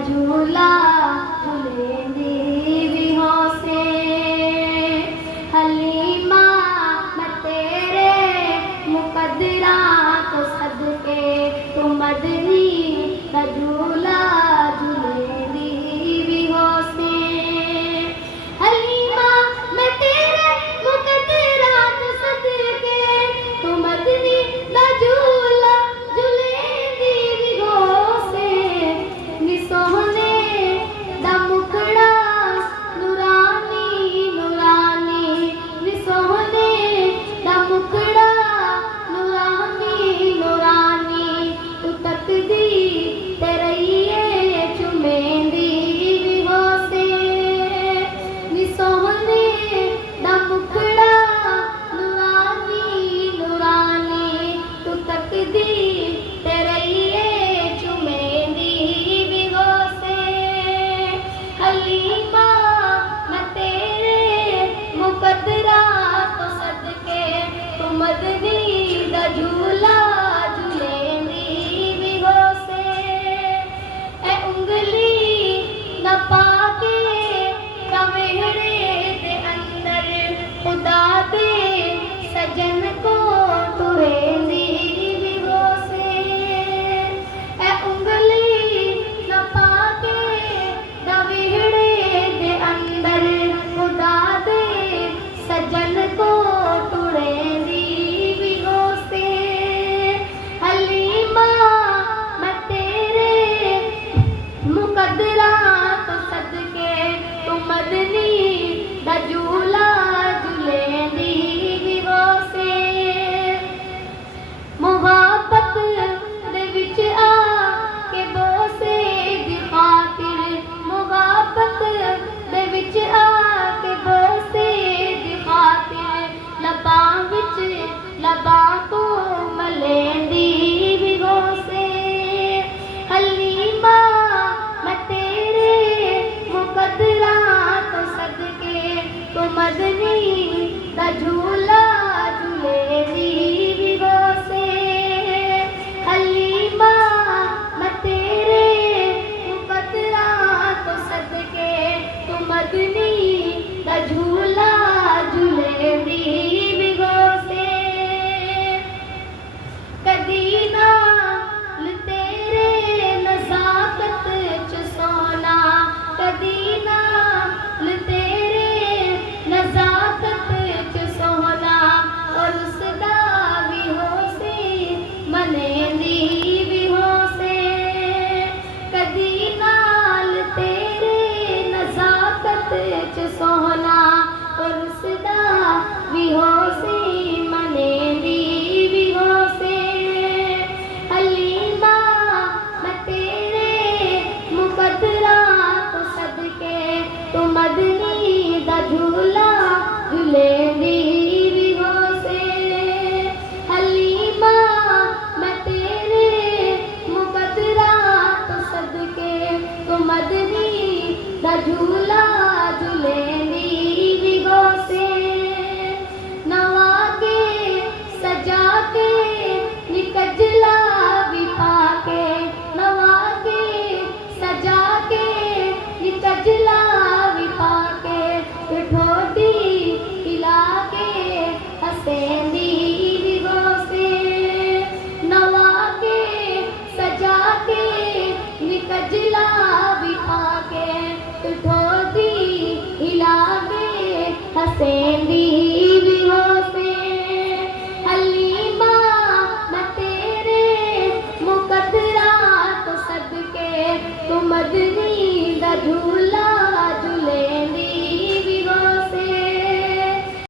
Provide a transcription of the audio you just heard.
झूला झूलेंदी भी होसे। हलीमा मैं तेरे मुकद्दरा तो सदके तू मदनी का झूला झूलेंदी भी होसे। हलीमा मैं तेरे मुकद्दरा तो सदके तू मदनी का झूला झूलेंदी भी होसे। नी सोहने दा मुखड़ा नूरानी नूरानी, नी सोहने दा मुखड़ा नूरानी नूरानी, तू तकदी ते रहिए चुमेंदी भी होसे। नी सोहने दा मुखड़ा नूरानी नूरानी, तू तकदी ते रहिए चुमेंदी भी होसे। हलीमा मैं तेरे मुकद्दरा तो सदके तू मदनी दा झूला झूलेंदी भी होसे। ए उंगली न पाके कवेड़े दे अंदर खुदा दे सजन को टुरेंदी भी होसे। ए उंगली न पाके कवेड़े दे अंदर खुदा दे सजन को टुरेंदी भी होसे। हलीमा मैं तेरे मुकद्दरा तो सदके तू मदनी दा झूला झूलेंदी भी होसे। मुहब्बत दे विच आ के बोसे दी खातिर, मुहब्बत दे विच आ के बोसे दी खातिर, लबां विच लबां को मलेंदी भी होसे। हलीमा मैं तेरे मुकद्दरा तो सदके तू मदनी दा झूला झूलेंदी भी होसे। हलीमा मैं तेरे मुकद्दरा तो सदके तू मदनी दा झूला झूलेंदी भी होसे। कदी नाल तेरे नज़ाकत च सोना, कदी नाल तेरे नज़ाकत च सोना, और उसदा भी होसे मनेंदी भी होसे। कदी नाल तेरे नज़ाकत च सोना, और उसदा भी होसे मनेंदी भी होसे। हलीमा मैं तेरे मुकद्दरा तो सदके तू मदनी दा झूला झूलेंदी भी होसे। हलीमा मैं तेरे मुकद्दरा तो सदके तू मदनी दा झूला झूलेंदी भी होसे। नवा के सजा के निकजला भी पाके, नवा के सजा के निकजला भी पाके, ठोडी हिला के हसेंदी भी होसे। नवा के सजा के निकजला भी पाके, ठोडी हिला के हसेंदी भी होसे। हलीमा मैं तेरे मुकद्दरा तो सदके तू मदनी दा झूला